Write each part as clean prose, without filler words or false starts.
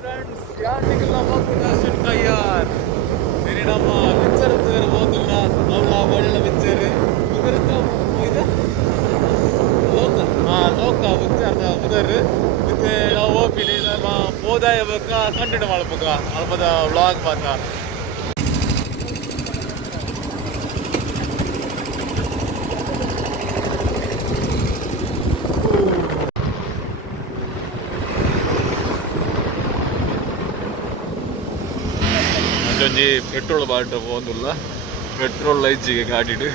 friends ಯಾರಿಗೆಲ್ಲ ಹೋಗ್ತಿಲ್ಲ ಕಯ್ಯಾರ್ ನೀನು ನಮ್ಮ ಪಿಕ್ಚರ್ ಹೋಗಿಲ್ಲ ಅವಳ ಒಳ್ಳೆ ಪಿಕ್ಚರ್ ಇದರಿಂದ ಇದು ಲೋಕ ಪಿಕ್ಚರ್ನ ಮುದರ್ ಮತ್ತೆ ನಾವು ಹೋಗ್ತೀನಿ ನಮ್ಮ ಹೋದಾಯ ಬೇಕಾ ಕಂಟಿನ್ಯೂ ಮಾಡ್ಬೇಕಾ ಅಲ್ಪದ ವ್ಲಾಗ್ ಮಾತ್ರ ಒಂಜಿ ಪೆಟ್ರೋಲ್ ಬಾಟ್ಲ್ ಹೋಗುದಿಲ್ಲ ಪೆಟ್ರೋಲ್ ಲೈಜಿಗೆ ಗಾಡಿಡು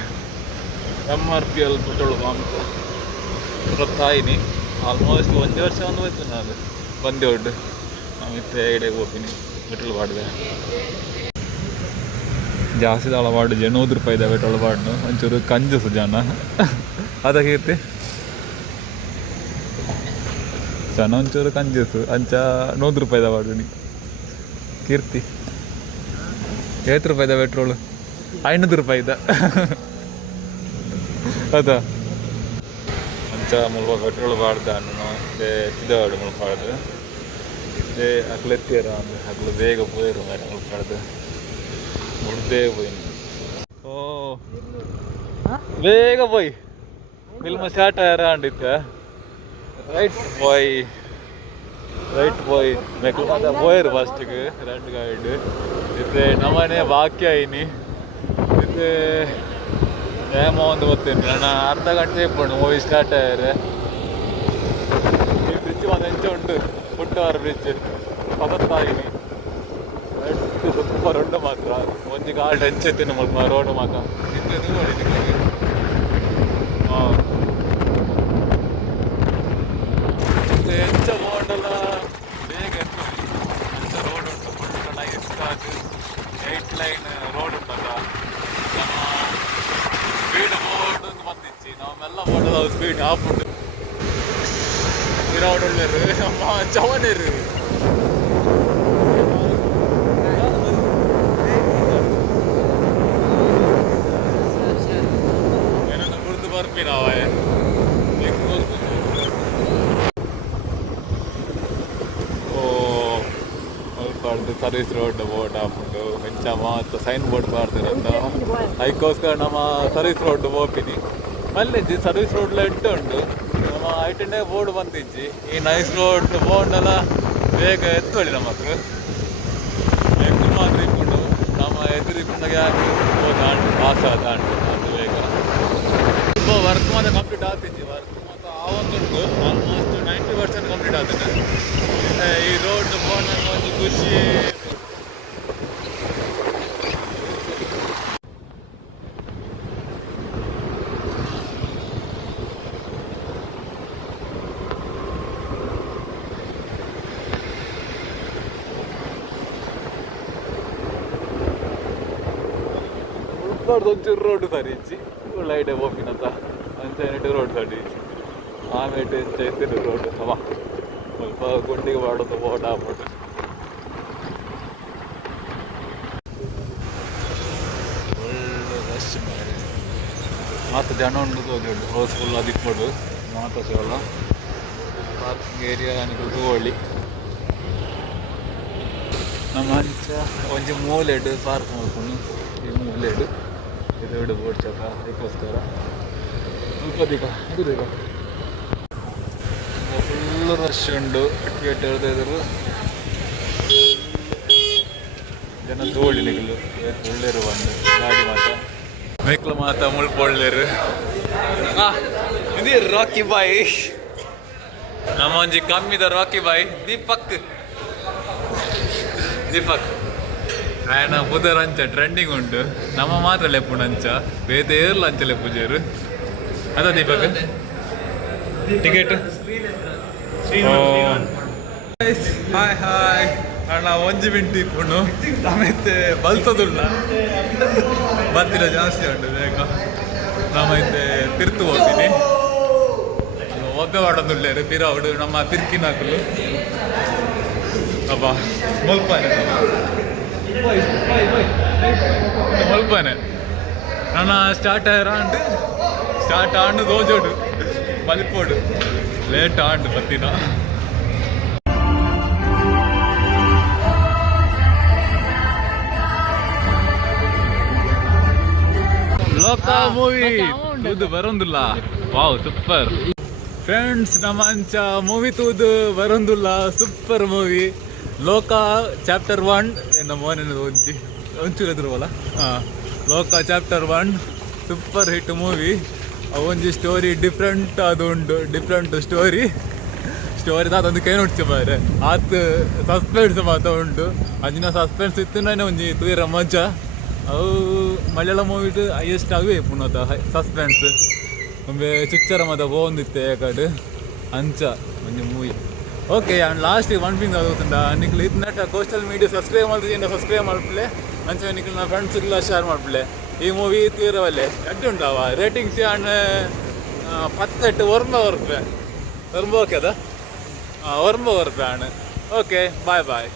MRPL ಪೆಟ್ರೋಲ್ ಪಂಪ್ ಗೊತ್ತಾಯಿನಿ ಆಲ್ಮೋಸ್ಟ್ 1 ವರ್ಷ ಹೋಯ್ತು ನಾನು ಬಂದೆ ಉಂಟು ಮತ್ತೆ ಎಡೆಗೆ ಹೋಗ್ತೀನಿ ಪೆಟ್ರೋಲ್ ಬಾಡ್ದೆ ಜಾಸ್ತಿ ದಾಳ ಬಾಡು ₹100 ಪೆಟ್ರೋಲ್ ಬಾಡ್ನು ಒಂಚೂರು ಕಂಜಸು ಜನ ಅದಕ್ಕೆ ಜನ ಒಂಚೂರು ಕಂಜಸು ಅಂಚ ₹100 ಬಾಡು ಕೀರ್ತಿ ₹8 ಪೆಟ್ರೋಲ್ ₹500 ಅದಾ ಅಂಚ ಮುಲ್ಪ ಪೆಟ್ರೋಲ್ ಬಾಡ್ದ ಇದಾಡು ಮುಲ್ಪಾಡ್ದು ಅಕ್ಲೆತ್ತಿಯರ ಅಂದ್ರೆ ಹಗ್ಲು ಬೇಗ ಪೋಯಿರು ಮೇರೆ ಮುಲ್ಪಾಡ್ದು ಮುಡ್ದೇ ಪೋಯಿ ಓ ಬೇಗ ಪೋಯಿ ಫಿಲ್ಮ್ ಸ್ಟಾರ್ಟ್ ಆಂಡಿತ್ತ ರೈಟ್ ಬಾಯ್ ಮೆಕ್ಲ ಪೋಯರು ಫಸ್ಟಿಗೆ 2 ಗೈಡ್ ಇದು ನಮ್ಮನೆ ಬಾಕಿ ಆಯ್ನಿ ಇದು ನೇಮ ಒಂದು ಗೊತ್ತೇನು ನಾನು ಅರ್ಧ ಗಂಟೆ ಇಪ್ಪಣ್ಣು ಮೂವಿ ಸ್ಟಾರ್ಟ್ ಆಯ್ರೆ ಈ ಬ್ರಿಡ್ಜ್ ಒಂದು ಹೆಂಚ ಉಂಟು ಪುಟ್ಟವಾರ ಬ್ರಿಡ್ಜ್ ಪದತ್ತಾಯಿನಿ ಸೂಪರ್ ಉಂಟು ಮಾತ್ರ ಒಂದು ಗಾಲ್ಡ್ ಹೆಂಚೆತ್ತಿನ ಸ್ವಲ್ಪ ರೋಡ್ ಮಾತ್ರ ಇದು ನೋಡಿ ಹಾಂ ಹೆಂಚ ಬೋರ್ಡೆಲ್ಲ ಬೇಗ ಹೆಂಚ ರೋಡ್ ಉಂಟು ಫುಲ್ ನೈಸ್ ಅದು 8 ಲೈನ್ ರೋಡ್ ಉಂಟಲ್ಲ ನಮ್ಮ ಸ್ಪೀಡ್ ಬೋರ್ಡ್ ಒಂದು ಬಂದಿಚ್ಚಿ ನಾವೆಲ್ಲ ಬೋರ್ಡ್ ಸ್ಪೀಡ್ ಆಫ್ ಉಂಟು ರೋಡ್ ಒಳ್ಳೆರು ನಮ್ಮ ಚವನೇರು ಏನೊಂದು ಕುಡಿದು ಬರ್ಪಿ ನಾವೇ ಸರ್ವಿಸ್ ರೋಡ್ ಬೋರ್ಡ್ ಹಾಕೊಂಡು ಹೆಂಚ ಮಾತ್ರ ಸೈನ್ ಬೋರ್ಡ್ ಬಾರ್ದಿರಂತ ಅದಕ್ಕೋಸ್ಕರ ನಮ್ಮ ಸರ್ವಿಸ್ ರೋಡ್ ಹೋಗ್ತೀನಿ ಅಲ್ಲಿಜ್ಜಿ ಸರ್ವಿಸ್ ರೋಡ್ಲ ಇಟ್ಟು ಉಂಟು ನಮ್ಮ ಐಟೆಂಡೇ ಬೋರ್ಡ್ ಬಂದಿಜ್ಜಿ ಈ ನೈಸ್ ರೋಡ್ ಬೋರ್ಡೆಲ್ಲ ಬೇಗ ಎತ್ತೊಳ್ಳಿ ನಮಗೆ ಎತ್ತು ಮಾತ್ರ ಇಟ್ಕೊಂಡು ನಮ್ಮ ಎದುರಿಕೊಂಡಾಗ ಯಾಕೆ ಹೋದಾಂಡು ಪಾಸ್ ಆದಾಂಡು ಅದು ಬೇಗ ತುಂಬ ವರ್ಕ್ ಮಾತ್ರ ಕಂಪ್ಲೀಟ್ ಆಗ್ತಿದ್ವಿ ವರ್ಕ್ ಮಾತ್ರ ಆವತ್ತುಂಟು ಆಲ್ಮೋಸ್ಟ್ 90% ಕಂಪ್ಲೀಟ್ ಆಗ್ತದೆ ಈ ರೋಡ್ ಬೋರ್ಡ್ ಒಂದು ಖುಷಿ ಒಂಚೂರು ರೋಡ್ ಸರಿ ಇಚ್ಚಿ ಒಳ್ಳೆ ಹೋಗಿನಂತ ಅಂಚೆ ರೋಡ್ ಸರಿ ಇಚ್ಚಿ ಆಮೇಲೆ ಎತ್ತಿರು ರೋಡ್ ಅವ ಸ್ವಲ್ಪ ಗುಂಡಿಗೆ ಮಾಡೋದು ಬೋಟ್ ಆಗ್ಬಿಟ್ಟು ಒಳ್ಳೆ ರಶ್ ಮಾಡಿ ಮಾತು ಜನ ಉಂಟು ಹೋಗಿ ಹೌಸ್ಫುಲ್ ಅದಕ್ಕೊಡು ಮಾತು ಸಿಗಲ್ಲ ಪಾರ್ಕಿಂಗ್ ಏರಿಯಾ ತಗೊಳ್ಳಿ ನಮ್ಮ ಅಂಚ ಒಂಜಿ ಮೂಲೆಡು ಪಾರ್ಕ್ ಮಾಡ್ಕೊಂಡು ಈ ಮೂಲೆಡು ಇದು ಬೋಟ್ ಚಕ ಅದಕ್ಕೋಸ್ಕರ ಸ್ವಲ್ಪ ದಿಗ ಇದು ಈಗ ಫುಲ್ ರಶ್ ಉಂಡು ಟಿಕೆಟ್ ಹೇಳ್ತಾಯಿದ್ರು ಜನ ತೋಳಿ ನಿಗಲು ಒಳ್ಳೆರು ಬಂದು ಗಾಡಿ ಮಾತ ಮೆಕ್ಲು ಮಾತ ಮುಲ್ಪ ಒಳ್ಳೆರು ಇದು ರಾಕಿ ಬಾಯ್ ನಮ್ಮ ಒಂಜಿ ಕಮ್ಮಿದ ರಾಕಿ ಬಾಯ್ ದೀಪಕ್ ఆయన ಬುಧರ್ ಅಂಚ ಟ್ರೆಂಡಿಂಗ್ ಉಂಟು ನಮ್ಮ ಮಾತ್ರ ಲೆಪ್ಪುಂಡು ಅಂಚ ಬೇತೆ ಏರ್ಲ ಅಂಚ ಲೆಪ್ಪುಜೇರು ಅದ ದೀಪಕ್ ಟಿಕೆಟ್ ಹಾಯ್ ಹಾಯ್ ಅಣ್ಣ 1 ಮಿನಿಟ್ ಇಪ್ಪುಂಡು ನಮ್ಮೈತೆ ಬಲ್ತದುಲ್ಲ ಬರ್ತಿರ ಜಾಸ್ತಿ ಉಂಟು ಬೇಗ ನಮ್ಮೈತೆ ತಿರ್ತು ಹೋಗ್ತೀನಿ ಒಬ್ಬೆ ಮಾಡೋದುಳ್ಳೇರು ಪಿರಾವುಡು ನಮ್ಮ ತಿರ್ಕಿನಾಕಲು ಅಬ್ಬ ಮುಲ್ಪಾನೆ ಮುಲ್ಪಾನೆ ನನ್ನ ಸ್ಟಾರ್ಟ್ ಆಂಡು ದೋಜೋಡು ಮಲಿಪೋಡು ಲೇಟ್ ಆಂಡು ಬತ್ತಿನ ಮೂವಿ ತೂದು ಬರೊಂದುಲ್ಲ ವಾವ್ ಸೂಪರ್ ಫ್ರೆಂಡ್ಸ್ ನಮ್ಮ ಅಂಚ ಮೂವಿ ತೂದು ಬರೊಂದುಲ್ಲ ಸೂಪರ್ ಮೂವಿ ಲೋಕ ಚಾಪ್ಟರ್ 1 ಎನ್ನ ಮೋನೆನ ಒಂಚೂರು ಎದುರುವಲ್ಲ ಲೋಕ ಚಾಪ್ಟರ್ 1 ಸೂಪರ್ ಹಿಟ್ ಮೂವಿ ಒಂಜಿ ಸ್ಟೋರಿ ಡಿಫ್ರೆಂಟ್ ಉಂಡು ಡಿಫ್ರೆಂಟ್ ಸ್ಟೋರಿ ತಾತೊಂದು ಕೈ ನೋಡ್ತಿ ಮಾರೆ ಆತ್ ಸಸ್ಪೆನ್ಸ್ ಮಾತ ಉಂಡು ಅಂಚಿನ ಸಸ್ಪೆನ್ಸ್ ಇತ್ತು ಒಂಜಿ ತೂಯಿರ ಮಜಾ ಅವು ಮಲಯಾಳ ಮೂವಿಡ್ ಹೈಯೆಸ್ಟ್ ಅವೇ ಪುನಃ ಸಸ್ಪೆನ್ಸ್ ಒಮ್ಮೆ ಚಿಕ್ಚರ ಮಾತ ಹೋಗಿತ್ತೆ ಯಾಕಡೆ ಅಂಚ ಒಂಜಿ movie okay and last one thing ಆಗುತ್ತಂಡ ನಿಖಿಲ್ ಇದನ್ನ ಸೋಷಿಯಲ್ ಮೀಡಿಯಾ ಸಬ್ಸ್ಕ್ರೈಬ್ ಮಾಡ್ತಿದ್ದ ಸಬ್ಸ್ಕ್ರೈಬ್ ಮಾಡ್ಬಿಡ್ಲೆ ಅಂಚ ನಿಖಿಲ್ ನನ್ನ ಫ್ರೆಂಡ್ಸ್ಗೆಲ್ಲ ಶೇರ್ ಮಾಡ್ಬಿಡ್ಲೆ ಈ ಮೂವಿ ತೀರವಲ್ಲೇ ಅಡ್ಡಿ ಉಂಟಾವ ರೇಟಿಂಗ್ಸ್ ಆ್ಯಂಡ್ 18 வரும்போது ஓகே ஓகே பாய் பாய்